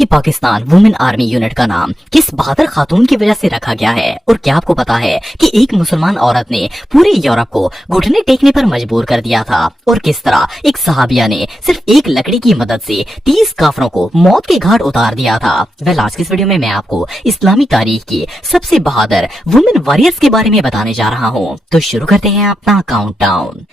कि Pakistan women army unit का नाम किस बहादुर खातून की वजह से रखा गया है। और क्या आपको पता है कि एक मुसलमान औरत ने पूरे यूरोप को घुटने टेकने पर मजबूर कर दिया था और किस तरह एक सहाबिया ने सिर्फ एक लकड़ी की मदद से 30 काफरों को मौत के घाट उतार दिया था। आज की इस वीडियो में मैं आपको इस्लामी तारीख की सबसे बहादुर वुमेन वॉरियर्स के बारे में बताने जा रहा हूँ। तो शुरू करते हैं अपना काउंटडाउन।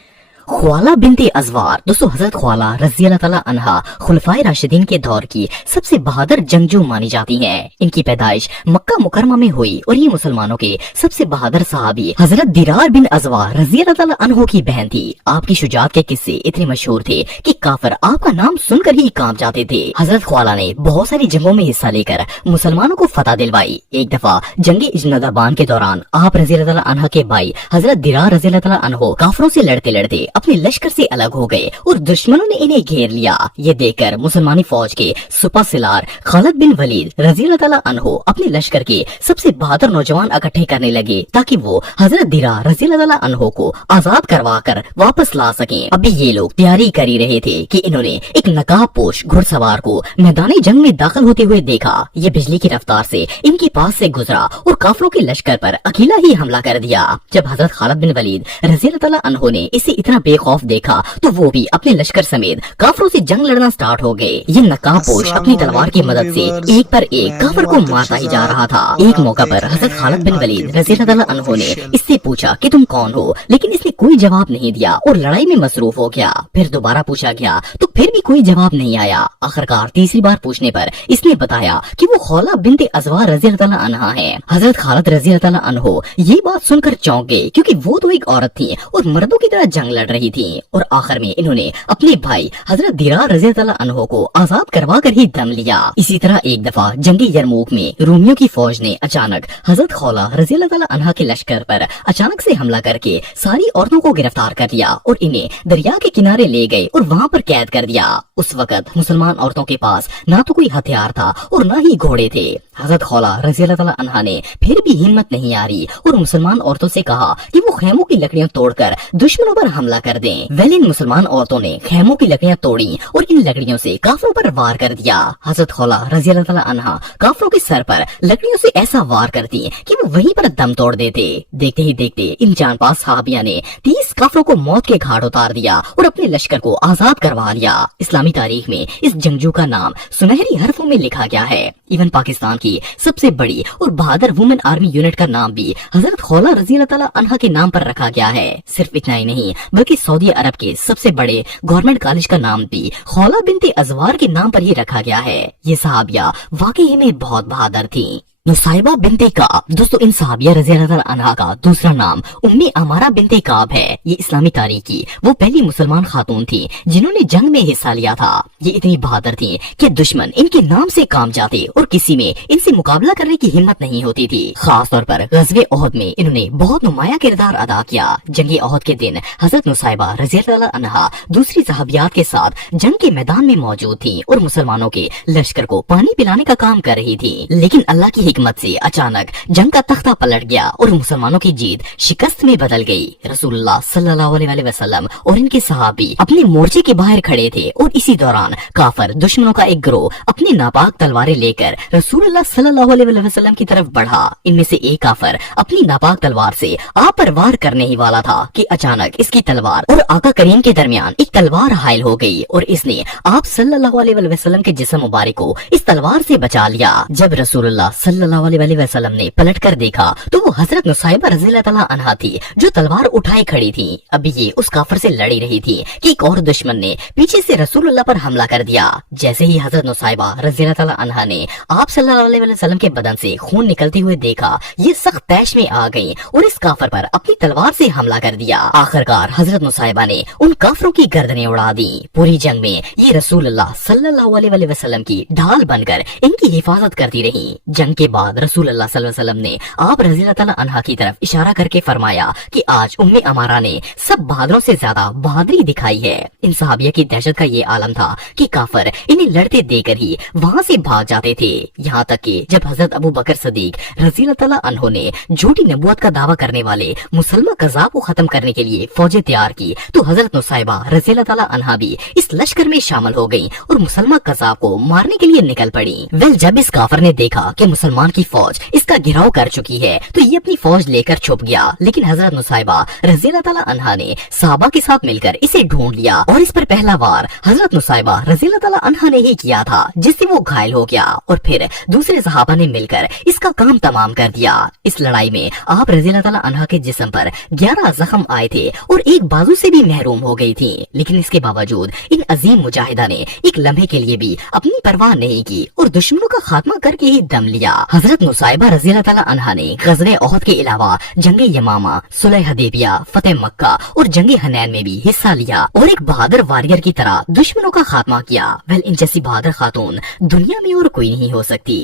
ख्वाला बिनते अजवार। दोस्तों, हजरत ख्वाला रज़ी अल्लाह तआला अन्हा खुलफाए राशिदीन के दौर की सबसे बहादुर जंगजू मानी जाती हैं। इनकी पैदाइश मक्का मुकरमा में हुई और ये मुसलमानों के सबसे बहादुर सहाबी हजरत दिरार बिन अजवार रज़ी अल्लाह तआला अन्हो की बहन थी। आपकी शुजाअत के किस्से इतने मशहूर थे कि काफिर आपका नाम सुनकर ही कांप जाते थे। हजरत ख्वाला ने बहुत सारी जंगों में हिस्सा लेकर मुसलमानों को फतह दिलवाई। एक दफा जंगे इजनदाबान के दौरान आप रज़ी अल्लाह तआला अन्हा के भाई हजरत दिरार रज़ी अल्लाह तआला अन्हो काफिरों से लड़ते लड़ते अपने लश्कर से अलग हो गए और दुश्मनों ने इन्हें घेर लिया। ये देखकर मुसलमानी फौज के सुपा सिलार खालिद बिन वलीद रज़ी अल्लाह तआला अन्हो अपने लश्कर के सबसे बहादुर नौजवान इकट्ठे करने लगे ताकि वो हजरत दिरार रज़ी अल्लाह तआला अन्हो को आजाद करवा कर वापस ला सकें। अभी ये लोग तैयारी कर ही रहे थे कि इन्होंने एक नकाब पोश घुड़सवार को मैदानी जंग में दाखिल होते हुए देखा। ये बिजली की रफ्तार से इनके पास से गुजरा और काफिरों के लश्कर पर अकेला ही हमला कर दिया। जब हजरत खालिद बिन वलीद रज़ी अल्लाह तआला अन्हो ने इसे इतना बेखौफ देखा तो वो भी अपने लश्कर समेत काफिरों से जंग लड़ना स्टार्ट हो गए। ये नकाबपोश अपनी तलवार की मदद से एक पर एक काफिर को मारता ही जा रहा था। एक मौका पर हजरत खालिद बिन वलीद रज़ी अल्लाह तआला अन्हो ने इससे पूछा कि तुम कौन हो, लेकिन इसने कोई जवाब नहीं दिया और लड़ाई में मसरूफ हो गया। फिर दोबारा पूछा गया तो फिर भी कोई जवाब नहीं आया। आखिरकार तीसरी बार पूछने पर इसने बताया कि वो ख्वाला बिनते अजवार रज़ी अल्लाह तआला अन्हा है। हजरत खालिद रज़ी अल्लाह तआला अन्हो ये बात सुनकर चौंक गए क्योंकि वो तो एक औरत थी और मर्दों की तरह जंग लड़ रही थी। और आखिर में इन्होंने अपने भाई हजरत दिरार रज़ी अल्लाह अन्हो को आजाद करवा कर ही दम लिया। इसी तरह एक दफा जंगे यरमूक में रूमियों की फौज ने अचानक हजरत ख्वाला रज़ी अल्लाह तआला अन्हा के लश्कर पर अचानक से हमला करके सारी औरतों को गिरफ्तार कर लिया और इन्हें दरिया के किनारे ले गए और वहाँ पर कैद कर दिया। उस वक्त मुसलमान औरतों के पास ना तो कोई हथियार था और न ही घोड़े थे। हजरत ख्वाला रज़ी अल्लाह तआला अन्हा ने फिर भी हिम्मत नहीं हारी और मुसलमान औरतों से कहा कि वो खैमों की लकड़ियां तोड़कर दुश्मनों पर हमला कर दें। इन मुसलमान औरतों ने खैमों की लकड़ियां तोड़ी और इन लकड़ियों से काफिरों पर वार कर दिया। हजरत ख्वाला रज़ी अल्लाह तआला अन्हा काफिरों के सर पर लकड़ियों से ऐसा वार करती कि वो वहीं पर दम तोड़ देते। देखते ही देखते इन जानबाज सहाबिया ने 30 काफिरों को मौत के घाट उतार दिया और अपने लश्कर को आजाद करवा लिया। इस्लामी तारीख में इस जंगजू का नाम सुनहरी हरफों में लिखा गया है। इवन पाकिस्तान की सबसे बड़ी और बहादुर वुमेन आर्मी यूनिट का नाम भी हजरत ख्वाला रज़ी अल्लाह तआला अन्हा के नाम पर रखा गया है। सिर्फ इतना ही नहीं बल्कि सऊदी अरब के सबसे बड़े गवर्नमेंट कॉलेज का नाम भी ख्वाला बिनते अजवार के नाम पर ही रखा गया है। ये सहाबिया वाकई में बहुत बहादुर थी। नुसाइबा बिनते काब। दोस्तों, इन सहाबिया रज़ी अल्लाह तआला अन्हा का दूसरा नाम उम्मी अमारा बिनते काब है। ये इस्लामी तारीख की वो पहली मुसलमान खातून थी जिन्होंने जंग में हिस्सा लिया था। ये इतनी बहादुर थी कि दुश्मन इनके नाम से काम जाते और किसी में इनसे मुकाबला करने की हिम्मत नहीं होती थी। खास तौर पर ग़ज़वे ओहद में इन्होंने बहुत नुमाया किरदार अदा किया। जंगे ओहद के दिन हजरत नुसाइबा रज़ी अल्लाह तआला अन्हा दूसरी सहाबियात के साथ जंग के मैदान में मौजूद थी और मुसलमानों के लश्कर को पानी पिलाने का काम कर रही थी। लेकिन अल्लाह की हिकमत से अचानक जंग का तख्ता पलट गया और मुसलमानों की जीत शिकस्त में बदल गई। रसूलुल्लाह सल्लल्लाहु अलैहि वसल्लम और इनके सहाबी अपने मोर्चे के बाहर खड़े थे और इसी दौरान काफिर दुश्मनों का एक गिरोह अपनी नापाक तलवारें लेकर रसूलुल्लाह सल्लल्लाहु अलैहि वसल्लम की तरफ बढ़ा। इनमें से एक काफिर अपनी नापाक तलवार से आप पर वार करने ही वाला था कि अचानक इसकी तलवार और आका करीम के दरमियान एक तलवार हायल हो गई और इसने आप सल्लल्लाहु अलैहि वसल्लम के जिस्म मुबारक को इस तलवार से बचा लिया। जब रसूलुल्लाह सल्लल्लाहु अलैहि वसल्लम ने पलट कर देखा तो वो हजरत नुसाइबा रज़ी अल्लाह तआला अन्हा थी जो तलवार उठाए खड़ी थी। अभी ये उस काफिर से लड़ी रही थी कि एक और दुश्मन ने पीछे से रसूलुल्लाह पर हमला कर दिया। जैसे ही हजरत नुसाइबा रज़ी अल्लाह तआला अन्हा ने आप सल्लल्लाहु अलैहि वसल्लम के बदन से खून निकलते हुए देखा, ये सख्त तैश में आ गई और इस काफिर पर अपनी तलवार से हमला कर दिया। आखिरकार हजरत नुसाइबा ने उन काफिरों की गर्दनें उड़ा दी। पूरी जंग में ये रसूलुल्लाह सल्लल्लाहु अलैहि वसल्लम की ढाल बनकर इनकी हिफाजत करती रही। जंग के के बाद रसूल अल्लाह सल्लल्लाहु अलैहि वसल्लम ने आप रज़ी अल्लाह ताला अन्हा की तरफ इशारा करके फरमाया कि आज उम्मे अमारा ने सब बहादुरों से ज्यादा बहादुरी दिखाई है। इन सहाबिया की दहशत का ये आलम था कि काफिर इन्हें लड़ते देकर ही वहाँ से भाग जाते थे। यहाँ तक कि जब हजरत अबू बकर सदीक रज़ी अल्लाह ताला अन्हो ने झूठी नबूवत का दावा करने वाले मुसलमान कज़ाब को खत्म करने के लिए फौजें तैयार की तो हजरत नुसैबा रज़ी अल्लाह ताला अन्हा भी इस लश्कर में शामिल हो गयी और मुसलमान कज़ाब को मारने के लिए निकल पड़ी। जब इस काफिर ने देखा कि मुसलमान की फौज इसका घेराव कर चुकी है तो ये अपनी फौज लेकर छुप गया, लेकिन हजरत नुसैबा रज़ी अल्लाह ताला अन्हा ने सहाबा के साथ मिलकर इसे ढूंढ लिया और इस पर पहला वार हजरत नुसैबा रज़ी अल्लाह ताला अन्हा ने ही किया था, जिससे वो घायल हो गया और फिर दूसरे सहाबा ने मिलकर इसका काम तमाम कर दिया। इस लड़ाई में आप रज़ी अल्लाह ताला अन्हा के जिस्म पर 11 जख्म आए थे और एक बाजू से भी महरूम हो गई थी, लेकिन इसके बावजूद इन अजीम मुजाहिदा ने एक लम्हे के लिए भी अपनी परवाह नहीं की और दुश्मनों का खात्मा करके ही दम लिया। हजरत नुसैबा रज़ी अल्लाह ताला अन्हा ने ग़ज़वे ओहद के अलावा जंगे यमामा, सुलह हदैबिया, फतेह मक्का और जंगे हनैन में भी हिस्सा लिया और एक बहादुर वॉरियर की तरह दुश्मनों का खात्मा किया। इन जैसी बहादुर खातून दुनिया में और कोई नहीं हो सकती।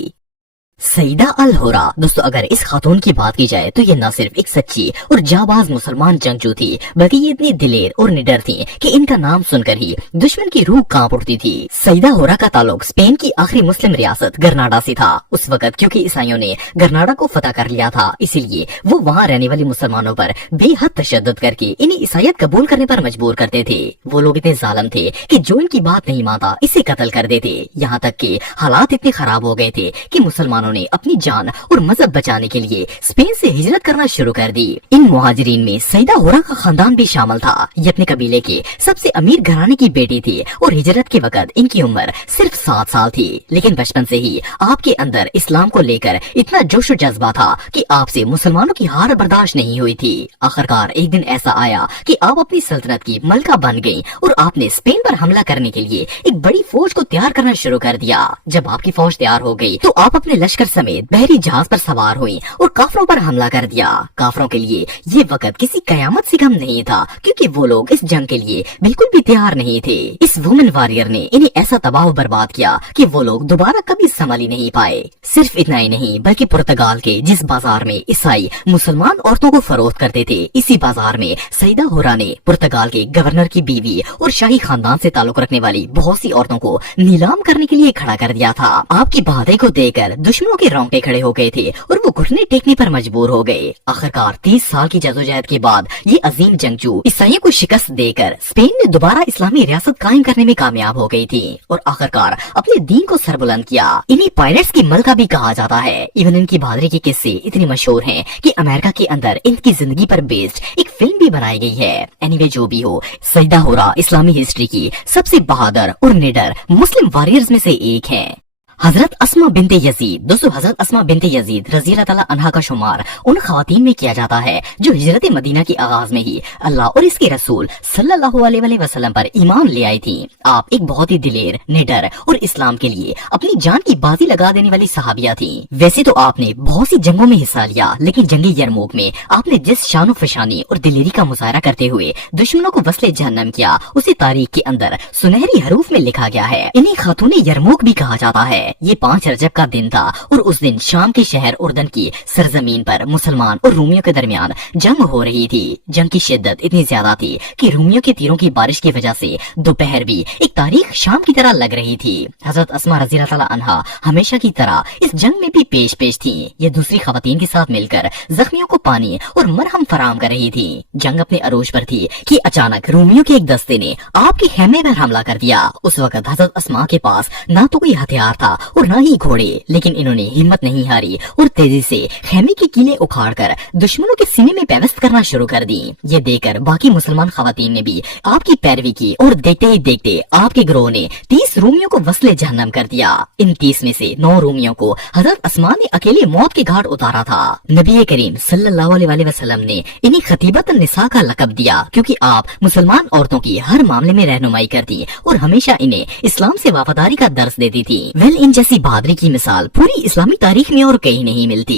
सईदा अल होरा। दोस्तों, अगर इस खातून की बात की जाए तो ये न सिर्फ एक सच्ची और जाबाज मुसलमान जंगजू थी, बल्कि ये इतनी दिलेर और निडर थी कि इनका नाम सुनकर ही दुश्मन की रूह कांप उठती थी। सईदा होरा का ताल्लुक स्पेन की आखिरी मुस्लिम रियासत ग्रनाडा से था। उस वक्त क्योंकि ईसाइयों ने ग्रनाडा को फतह कर लिया था, इसीलिए वो वहाँ रहने वाले मुसलमानों पर बेहद तशद्दुद करके इन्हें ईसाइयत कबूल करने पर मजबूर करते थे। वो लोग इतने जालिम थे कि जो इनकी बात नहीं मानता इसे कत्ल कर देते। यहाँ तक कि हालात इतने खराब हो गए थे कि मुसलमानों ने अपनी जान और मजहब बचाने के लिए स्पेन से हिजरत करना शुरू कर दी। इन मुहाजिरीन में सईदा होरा का खानदान भी शामिल था। ये अपने कबीले के सबसे अमीर घराने की बेटी थी और हिजरत के वक्त इनकी उम्र सिर्फ 7 साल थी, लेकिन बचपन से ही आपके अंदर इस्लाम को लेकर इतना जोश और जज्बा था कि आपसे मुसलमानों की हार बर्दाश्त नहीं हुई थी। आखिरकार एक दिन ऐसा आया कि आप अपनी सल्तनत की मलका बन गयी और आपने स्पेन पर हमला करने के लिए एक बड़ी फौज को तैयार करना शुरू कर दिया। जब आपकी फौज तैयार हो गई तो आप अपने लश्कर समेत बहरी जहाज पर सवार हुई और काफरों पर हमला कर दिया। काफरों के लिए ये वक्त किसी कयामत से कम नहीं था, क्योंकि वो लोग इस जंग के लिए बिल्कुल भी तैयार नहीं थे। इस वुमेन वॉरियर ने इन्हें ऐसा तबाह बर्बाद किया कि वो लोग दोबारा कभी संभल ही नहीं पाए। सिर्फ इतना ही नहीं, बल्कि पुर्तगाल के जिस बाजार में ईसाई मुसलमान औरतों को फरोख्त करते थे, इसी बाजार में सईदा होरा ने पुर्तगाल के गवर्नर की बीवी और शाही खानदान से ताल्लुक रखने वाली बहुत सी औरतों को नीलाम करने के लिए खड़ा कर दिया था। आपकी बहादुरी को देखकर दुश्मनों के रोंगटे खड़े हो गए थे और वो घुटने टेकने पर मजबूर हो गए। आखिरकार 30 साल की जदोजहद के बाद ये अजीम जंगजू ईसाइयों को शिकस्त देकर स्पेन में दोबारा इस्लामी रियासत कायम करने में कामयाब हो गई थी और आखिरकार अपने दीन को सरबुलंद किया। इन्हीं पायरेट्स की मलका भी कहा जाता है। इवन इनकी बहादुरी के किस्से इतनी मशहूर हैं कि अमेरिका के अंदर इनकी जिंदगी पर बेस्ड एक फिल्म भी बनाई गई है। एनीवे, जो भी हो, सईदा होरा इस्लामी हिस्ट्री की सबसे बहादुर और निडर मुस्लिम वॉरियर्स में से एक है। हजरत अस्मा बिनते यजीद। दोस्तों, हजरत अस्मा बिनते यजीद रज़ी अल्लाह ताला अन्हा का शुमार उन खवातीन में किया जाता है जो हिजरत मदीना के आगाज में ही अल्लाह और इसके रसूल सल्लल्लाहु अलैहि वसल्लम पर ईमान ले आई थी। आप एक बहुत ही दिलेर, निडर और इस्लाम के लिए अपनी जान की बाजी लगा देने वाली सहाबिया थी। वैसे तो आपने बहुत सी जंगों में हिस्सा लिया, लेकिन जंगे यरमूक में आपने जिस शानो फशानी और दिलेरी का मुजाहरा करते हुए दुश्मनों को वस्ले जहन्नम किया, उसे तारीख के अंदर सुनहरी हरूफ में लिखा गया है। इन्हीं खातूने यरमूक भी कहा जाता है। ये 5 रजब का दिन था और उस दिन शाम के शहर उर्दन की सरजमीन पर मुसलमान और रूमियों के दरमियान जंग हो रही थी। जंग की शिद्दत इतनी ज्यादा थी कि रूमियों के तीरों की बारिश की वजह से दोपहर भी एक तारीख शाम की तरह लग रही थी। हजरत अस्मा रज़ी अल्लाह ताला अन्हा हमेशा की तरह इस जंग में भी पेश थी। ये दूसरी खवातीन के साथ मिलकर जख्मियों को पानी और मरहम फराम कर रही थी। जंग अपने अरोज पर थी कि अचानक रूमियों के एक दस्ते ने आपके खेमे पर हमला कर दिया। उस वक्त हजरत अस्मा के पास न तो कोई हथियार था और न ही घोड़े, लेकिन इन्होंने हिम्मत नहीं हारी और तेजी से खेमे की कीलें उखाड़कर दुश्मनों के सीने में पेवस्त करना शुरू कर दी। ये देखकर बाकी मुसलमान खवातीन ने भी आपकी पैरवी की और देखते ही देखते आपके गिरोह ने 30 रूमियों को वस्ले जहन्नम कर दिया। इन 30 में से 9 रूमियों को हजरत अस्मा ने अकेले मौत के घाट उतारा था। नबी करीम सल्लल्लाहु अलैहि वसल्लम ने इन्हें खतीबत निसा का लकब दिया, क्योंकि आप मुसलमान औरतों की हर मामले में रहनुमाई करती और हमेशा इन्हें इस्लाम से वफादारी का दर्स देती थी। इन जैसी बहादुरी की मिसाल पूरी इस्लामी तारीख में और कहीं नहीं मिलती।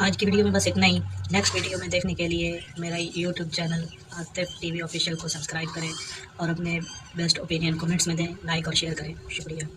आज की वीडियो में बस इतना ही। नेक्स्ट वीडियो में देखने के लिए मेरा YouTube channel Atif TV official को सब्सक्राइब करें और अपने बेस्ट ओपिनियन कमेंट्स में दें, लाइक और शेयर करें। शुक्रिया।